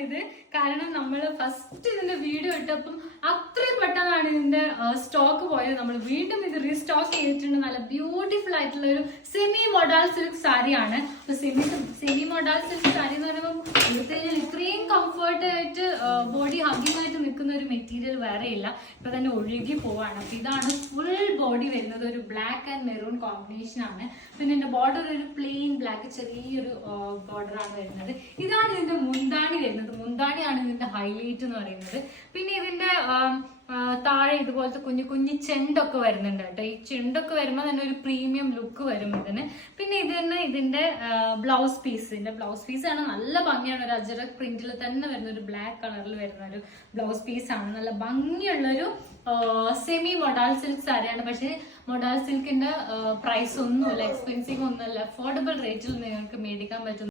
ആണിത്. കാരണം നമ്മൾ ഫസ്റ്റ് ഇതിന്റെ വീഡിയോ ഇട്ടപ്പം അത്രയും പെട്ടെന്നാണ് ഇതിന്റെ സ്റ്റോക്ക് പോയത്. നമ്മൾ വീണ്ടും ഇത് റീസ്റ്റോക്ക് ചെയ്തിട്ടുണ്ട്. നല്ല ബ്യൂട്ടിഫുൾ ആയിട്ടുള്ള ഒരു സെമി മൊഡാൾ സിൽക്ക് സാരിയാണ്. അപ്പൊ സെമി മൊഡാൾ സിൽക്ക് സാരി എന്ന് പറയുമ്പോൾ എടുത്തുകഴിഞ്ഞാൽ ഇത്രയും കംഫർട്ട് ആയിട്ട് ബോഡി ഹഗിങ് ആയിട്ട് നിൽക്കുന്ന ഒരു മെറ്റീരിയൽ വേറെ ഇല്ല. ഇപ്പൊ തന്നെ ഒഴുകി പോവാണ്. അപ്പൊ ഇതാണ് ഫുൾ ബോഡി വരുന്നത്. ഒരു ബ്ലാക്ക് ആൻഡ് മെറൂൺ കോമ്പിനേഷൻ ആണ്. പിന്നെ ഇതിന്റെ ബോർഡർ ഒരു പ്ലെയിൻ ബ്ലാക്ക് ചെറിയൊരു ബോർഡർ ആണ് വരുന്നത്. ഇതാണ് ഇതിന്റെ മുന്താണി വരുന്നത്. മുന്താണിയാണ് ഇതിന്റെ ഹൈലൈറ്റ് എന്ന് പറയുന്നത്. പിന്നെ ഇതിന്റെ താഴെ ഇതുപോലത്തെ കുഞ്ഞു കുഞ്ഞു ചെണ്ടൊക്കെ വരുന്നുണ്ട് കേട്ടോ. ഈ ചെണ്ടൊക്കെ വരുമ്പോൾ തന്നെ ഒരു പ്രീമിയം ലുക്ക് വരും ഇതിന്. പിന്നെ ഇതിന്റെ ബ്ലൗസ് പീസ്, ഇതിന്റെ ബ്ലൗസ് പീസ് ആണ് നല്ല ഭംഗിയാണ്. ഒരു അജറക് പ്രിന്റിൽ തന്നെ വരുന്ന ഒരു ബ്ലാക്ക് കളറിൽ വരുന്ന ഒരു ബ്ലൗസ് പീസ് ആണ്. നല്ല ഭംഗിയുള്ളൊരു സെമി മൊഡാൾ സിൽക്ക് സാരിയാണ്. പക്ഷേ മൊഡാൾ സിൽക്കിന്റെ പ്രൈസ് ഒന്നുമില്ല, എക്സ്പെൻസീവ് ഒന്നുമല്ല, അഫോർഡബിൾ റേറ്റിൽ നിങ്ങൾക്ക് മേടിക്കാൻ പറ്റും.